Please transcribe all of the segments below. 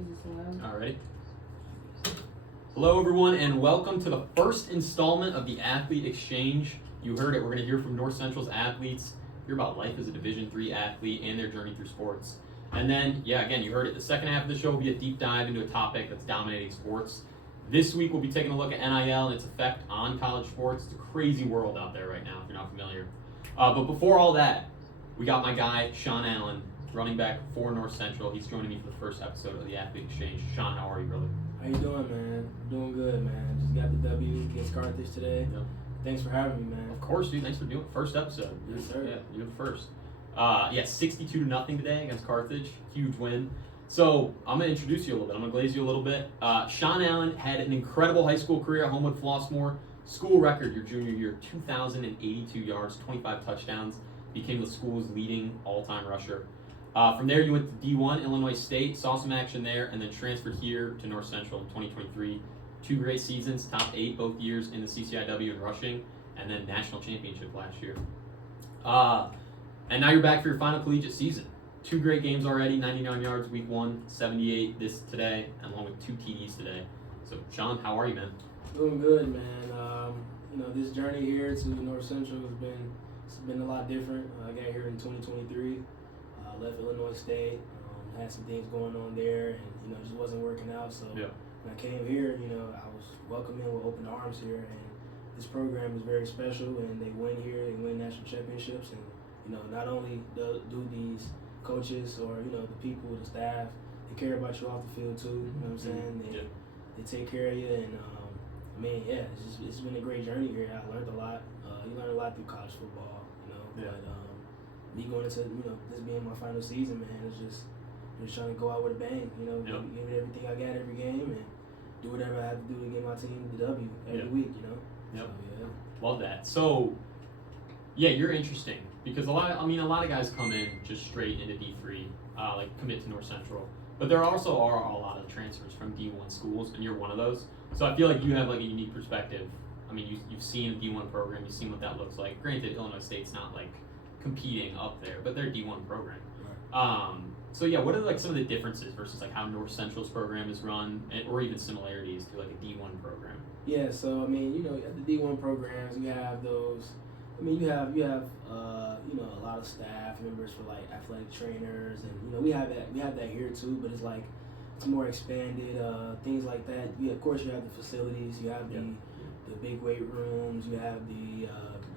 Is this allowed? All right. Hello, everyone, and welcome to the first installment of the Athlete Exchange. You heard it. We're going to hear from North Central's athletes, hear about life as a Division III athlete and their journey through sports. And then, again, you heard it. The second half of the show will be a deep dive into a topic that's dominating sports. This week, we'll be taking a look at NIL and its effect on college sports. It's a crazy world out there right now, if you're not familiar. But before all that, we got my guy, Sean Allen, running back for North Central. He's joining me for the first episode of the Athlete Exchange. Sean, how are you, brother? How you doing, man? Doing good, man. Just got the W against Carthage today. Yep. Thanks for having me, man. Of course, dude. Thanks for doing it. First episode. Yes, sir. Yeah, you're the first. 62-0 today against Carthage. Huge win. So I'm going to introduce you a little bit. I'm going to glaze you a little bit. Sean Allen had an incredible high school career at Homewood Flossmoor. School record your junior year, 2,082 yards, 25 touchdowns. Became the school's leading all-time rusher. From there, you went to D1, Illinois State, saw some action there, and then transferred here to North Central in 2023. 2 great seasons, top 8 both years in the CCIW in rushing, and then national championship last year. And now you're back for your final collegiate season. 2 great games already, 99 yards week 1, 78 today, and along with 2 TDs today. So, Sean, how are you, man? Doing good, man. This journey here to North Central has been a lot different. I got here in 2023. Left Illinois State, had some things going on there, and it just wasn't working out. So when I came here, I was welcomed in with open arms here, and this program is very special. And they win here, they win national championships, and not only do these coaches or the people, the staff, they care about you off the field too. You know what I'm saying? They take care of you, and it's been a great journey here. I learned a lot. You learn a lot through college football, but. Me going into this being my final season, man, it's just trying to go out with a bang. Give it everything I got every game and do whatever I have to do to get my team the W every week. Yep. So, Love that. So, you're interesting because a lot of guys come in just straight into D3, commit to North Central, but there also are a lot of transfers from D1 schools, and you're one of those. So I feel like you have a unique perspective. I mean, you've seen a D1 program, you've seen what that looks like. Granted, Illinois State's not competing up there, but they're a D1 program. Right. What are some of the differences versus how North Central's program is run, or even similarities to a D1 program? Yeah, so at the D1 programs, you have those. You have a lot of staff members for athletic trainers, and we have that here too. But it's more expanded, things like that. Of course, you have the facilities, you have the big weight rooms, you have the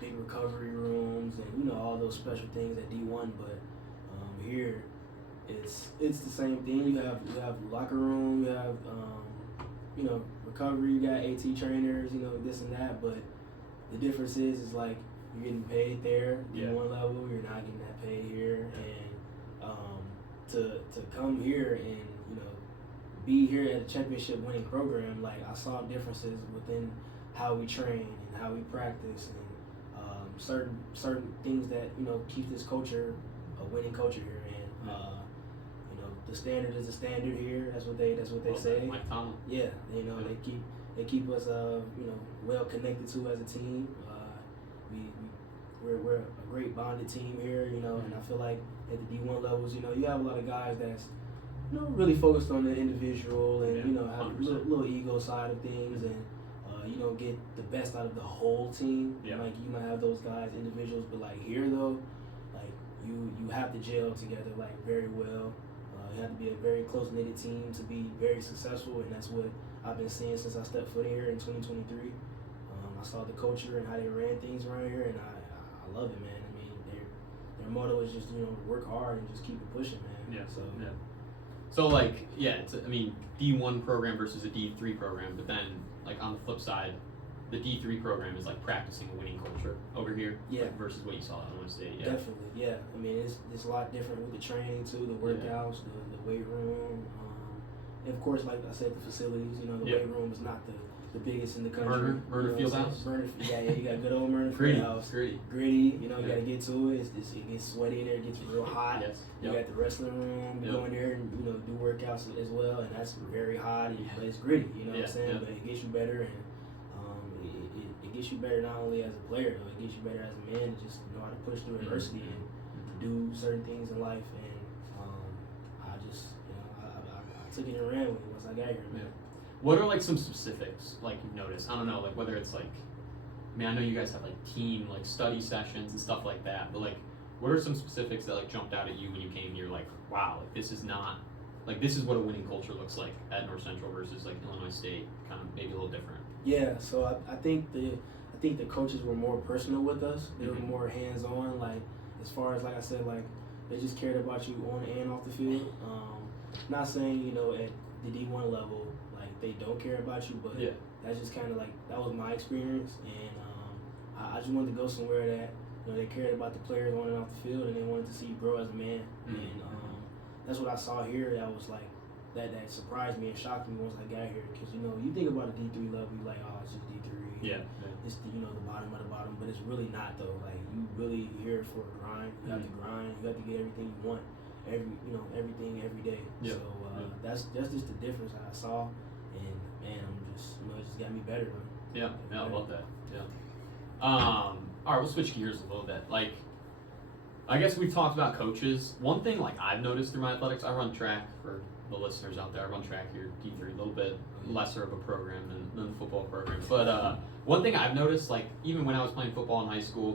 big recovery rooms, and all those special things at D1. But here, it's the same thing. You have locker room, you have recovery, you got AT trainers, this and that. But the difference is you're getting paid there, D1 level. You're not getting that paid here, and to come here and be here at a championship winning program, I saw differences within how we train and how we practice, and certain things that keep this culture a winning culture here. And the standard is the standard here. That's what they say. Mike Tomlin. Yeah, they keep us well connected to as a team. We're a great bonded team here. And I feel like at the D1 levels, you have a lot of guys that's really focused on the individual and have a little ego side of things, and you don't get the best out of the whole team. Yeah. You might have those guys, individuals, but here though, you have to gel together very well. You have to be a very close knitted team to be very successful, and that's what I've been seeing since I stepped foot in here in 2023. I saw the culture and how they ran things around here, and I love it, man. Their motto is just work hard and just keep it pushing, man. Yeah. So it's D1 program versus a D3 program, but then on the flip side, the D3 program is practicing a winning culture over here. Yeah. Versus what you saw at Illinois State. Yeah. Definitely. Yeah. It's a lot different with the training too, the workouts, the weight room, and of course, like I said, the facilities. The weight room is not the biggest in the country. Murder Fieldhouse. You got good old Murder Fieldhouse. Gritty. You got to get to it. It gets sweaty in there. It gets real hot. Yes. You got the wrestling room. You go in there and do workouts as well, and that's very hot. But it's gritty. You know what I'm saying? But it gets you better, and it gets you better not only as a player, though. It gets you better as a man to just know how to push through adversity and do certain things in life. And I took it and ran with it once I got here, man. What are like some specifics like you've noticed? I don't know, like whether it's like, I mean, I know you guys have like team like study sessions and stuff like that, but like, what are some specifics that like jumped out at you when you came here? Like, wow, like this is not, like this is what a winning culture looks like at North Central versus like Illinois State, kind of maybe a little different. Yeah, so I think the coaches were more personal with us. They were more hands on, like as far as like I said, like they just cared about you on and off the field. Not saying at the D1 level like they don't care about you, but that's just kind of like that was my experience, and I just wanted to go somewhere that they cared about the players on and off the field, and they wanted to see you grow as a man. And that's what I saw here. That was like that surprised me and shocked me once I got here, because you think about a D3 level, you like, oh, it's just D3. It's the the bottom of the bottom, but it's really not though. Like you really here for a grind. You have to grind. You have to get everything you want, everything every day. So that's just the difference I saw, and man, I'm just it just got me better. Man. I love that. All right, we'll switch gears a little bit. Like, I guess we've talked about coaches. One thing like I've noticed through my athletics, I run track for the listeners out there. I run track here, D3, a little bit lesser of a program than the football program. But one thing I've noticed, like even when I was playing football in high school,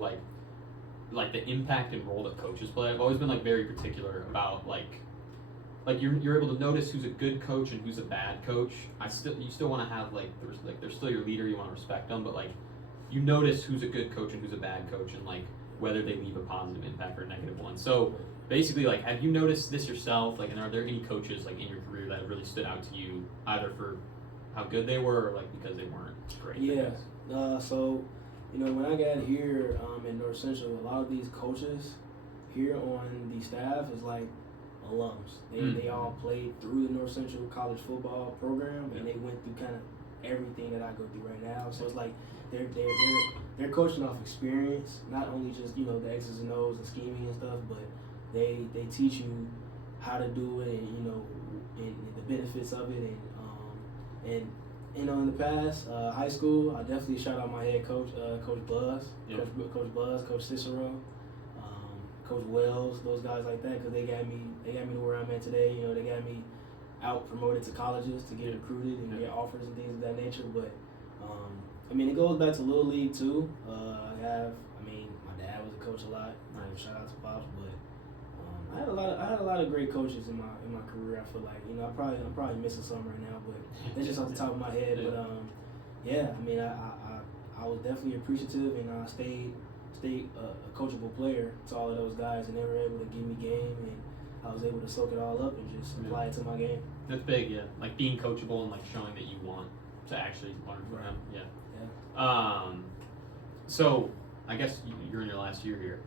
like the impact and role that coaches play, I've always been like very particular about like you're able to notice who's a good coach and who's a bad coach. You still want to have they're still your leader. You want to respect them, but like you notice who's a good coach and who's a bad coach, and like whether they leave a positive impact or a negative one. So basically, like, have you noticed this yourself? Like, and are there any coaches like in your career that have really stood out to you, either for how good they were or like because they weren't great? Yeah. So when I got here in North Central, a lot of these coaches here on the staff is like alums. They all played through the North Central college football program, and they went through kind of everything that I go through right now. So it's like they're coaching off experience, not only just the X's and O's and scheming and stuff, but they teach you how to do it, and the benefits of it, and in the past high school, I definitely shout out my head coach, Coach Buzz, Coach Buzz, Coach Cicero, Coach Wells, those guys like that, because they got me to where I'm at today. They got me out promoted to colleges to get recruited and get offers and things of that nature. But I mean, it goes back to Little League too. My dad was a coach a lot. Shout out to Pops, but I had a lot of great coaches in my career. I feel like I'm probably missing some right now, but that's just off the top of my head. But I was definitely appreciative, and I stayed a coachable player to all of those guys, and they were able to give me game, and I was able to soak it all up and just apply it to my game. That's big, yeah. Like being coachable and like showing that you want to actually learn from them. Yeah. So I guess you're in your last year here.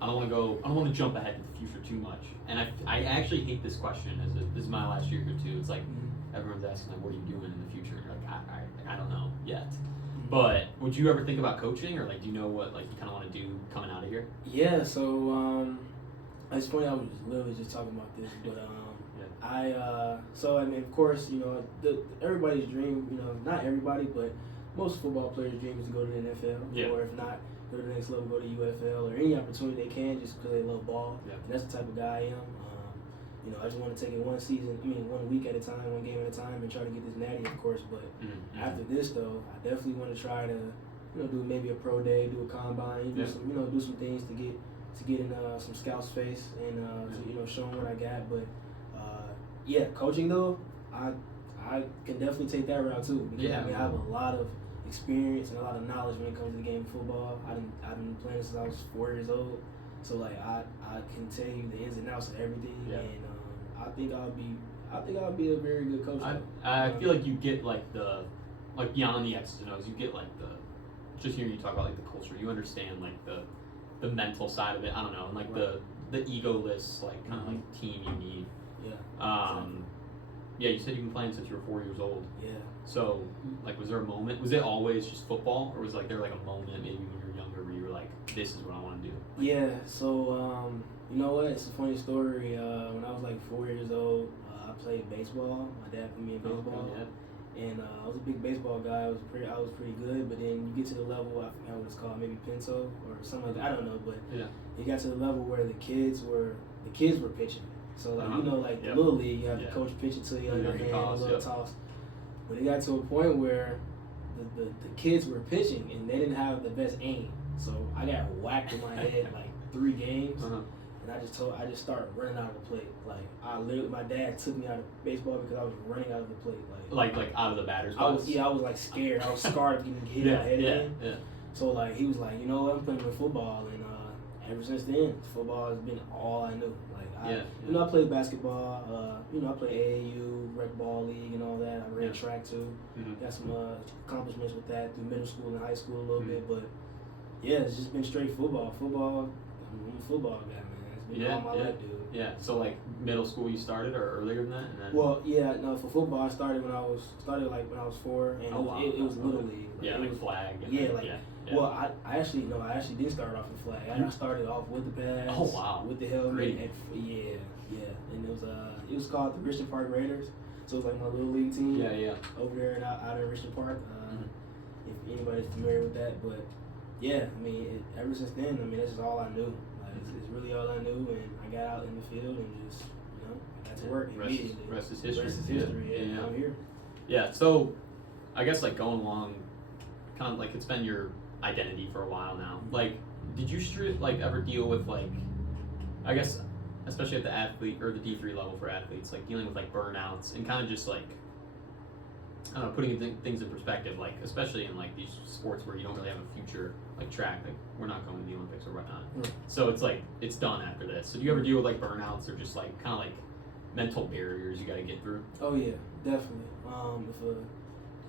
I don't want to jump ahead to the future too much. And I actually hate this question as this is my last year here too. It's like everyone's asking like, what are you doing in the future? And you're like, I don't know yet. But would you ever think about coaching, or like do you know what like you kind of want to do coming out of here? Yeah. So it's funny. I was literally just talking about this, but of course, everybody's dream. Not everybody, but most football players' dream is to go to the NFL, or if not, go to the next level, go to UFL, or any opportunity they can, just because they love ball. And that's the type of guy I am. I just want to take it 1 week at a time, 1 game at a time, and try to get this natty, of course. But after this, though, I definitely want to try to, do maybe a pro day, do a combine, do some things to get in some scouts' face and to show them what I got. But coaching though, I can definitely take that route too, because I have a lot of experience and a lot of knowledge when it comes to the game of football. I've been playing since I was 4 years old, so like I can tell you the ins and outs of everything, and I think I'll be a very good coach. I feel like you get like beyond the X's and O's, you get like just hearing you talk about like the culture, you understand like the mental side of it. I don't know, and like the egoless like kind of like team you need. Yeah, you said you've been playing since you were 4 years old. Yeah. So, like, was there a moment? Was it always just football, or was there like a moment maybe when you were younger where you were like, "This is what I want to do"? Yeah. So, you know what? It's a funny story. When I was like 4 years old, I played baseball. My dad put me in baseball, and I was a big baseball guy. I was pretty good. But then you get to the level, I forgot what it's called, maybe Pinto or something like that. I don't know, but it got to the level where the kids were pitching. So like you know, like Yep. the little league, you have Yeah. the coach pitch it to you You under have the hand, toss, a little yep. toss. But it got to a point where the kids were pitching and they didn't have the best aim. So I got whacked in my head like 3 games. Uh-huh. And I just started running out of the plate. Like my dad took me out of baseball because I was running out of the plate. Like out of the batter's I box. was like scared. I was scarred of getting hit in Yeah, my head yeah, again. yeah. So like he was like, you know what, I'm playing with football, and ever since then, football has been all I knew. Like you know, I played basketball. You know, I played AAU, rec ball league, and all that. I ran track too. Mm-hmm. Got some accomplishments with that through middle school and high school a little Mm-hmm. bit, but yeah, it's just been straight football. I'm a football guy, man. It's been all my life, dude. Yeah. So like middle school, you started, or earlier than that, and then. Well, yeah, no. For football, I started when I was 4, and it was little league. Yeah, like flag. And yeah, then, like. Yeah. Well, I actually didn't start off with flag. I started off with the pads. Oh wow. With the helmet. Great. And and it was called the Richmond Park Raiders. So it was like my little league team. Yeah. Over there and out in Richmond Park. If anybody's familiar with that, but yeah, I mean, ever since then, I mean, that's just all I knew. Like it's really all I knew, and I got out in the field and just I got to work immediately. Rest is history. Rest is history. Yeah, I'm here. Yeah. So, I guess like going along, kind of like it's been your identity for a while now. Like, did you ever deal with like, I guess, especially at the athlete or the D3 level for athletes, like dealing with like burnouts and kind of just like, I don't know, putting things in perspective, like especially in like these sports where you don't really have a future, like track, like we're not going to the Olympics or whatnot. So it's like it's done after this. So do you ever deal with like burnouts or just like kind of like mental barriers you got to get through? Oh yeah, definitely.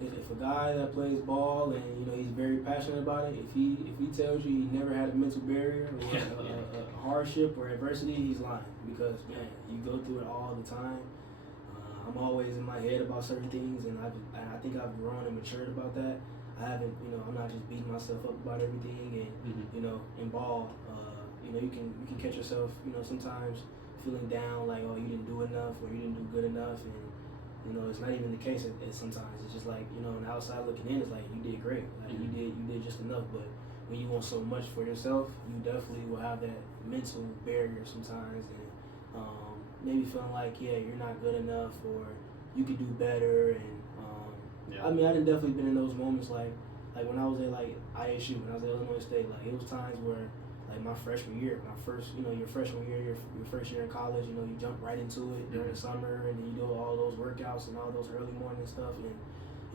If a guy that plays ball and he's very passionate about it, if he tells you he never had a mental barrier or a hardship or adversity, he's lying, because man, you go through it all the time. I'm always in my head about certain things, and I think I've grown and matured about that. I haven't, I'm not just beating myself up about everything, and in ball, you can catch yourself, sometimes feeling down, like, oh, you didn't do enough or you didn't do good enough, and it's not even the case at sometimes. It's just like, on the outside looking in, it's like you did great, like you did just enough. But when you want so much for yourself, you definitely will have that mental barrier sometimes, and maybe feeling like, yeah, you're not good enough or you could do better. And I mean, I done definitely been in those moments, like when I was at like ISU, when I was at Illinois State, like it was times where, like my freshman year, your freshman year, your first year in college, you jump right into it during the summer, and then you do all those workouts and all those early morning stuff, and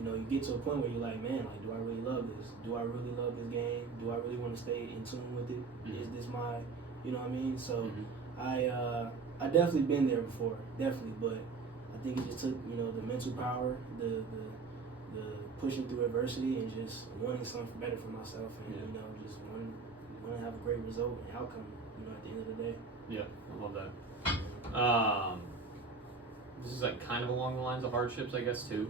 you get to a point where you're like, man, like, do I really love this? Do I really love this game? Do I really want to stay in tune with it? Is this my, you know what I mean? So I definitely been there before, definitely, but I think it just took, the mental power, the pushing through adversity, and just wanting something better for myself, and just wanting to have a great result and outcome, at the end of the day. Yeah, I love that. This is like kind of along the lines of hardships, I guess, too.